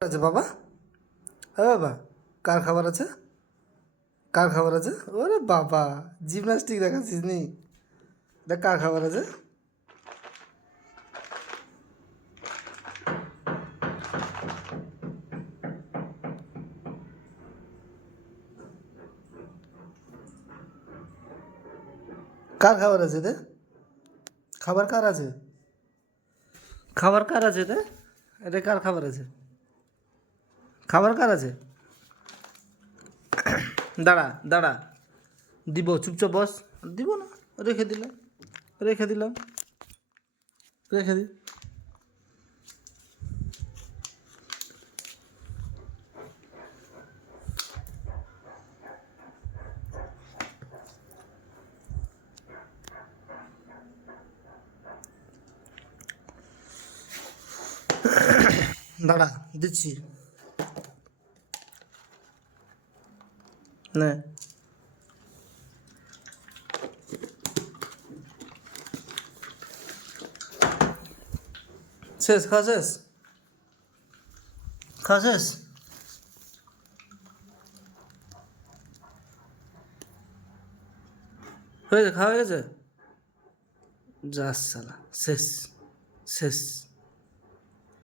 আছে বাবা? হ্যাঁ বাবা, কার খাবার আছে? কার খাবার আছে? ওরে বাবা, জিমনাস্টিক দেখাচ্ছিস নি? দেখ কার খাবার আছে। কার খাবার আছে রে? খাবার কার আছে? খাবার কার আছে রে? এটা কার খাবার আছে? খাবার কার আছে? দাঁড়া দাঁড়া, দিব, চুপচাপ বস। দিব না, রেখে দিলাম, রেখে দিলাম, রেখে দি। দাঁড়া, দিচ্ছি। নে, শেষ, খাওয়া শেষ, খাওয়া শেষ। হয়েছে, খাওয়া হয়ে গেছে। যা সালা, শেষ, শেষ।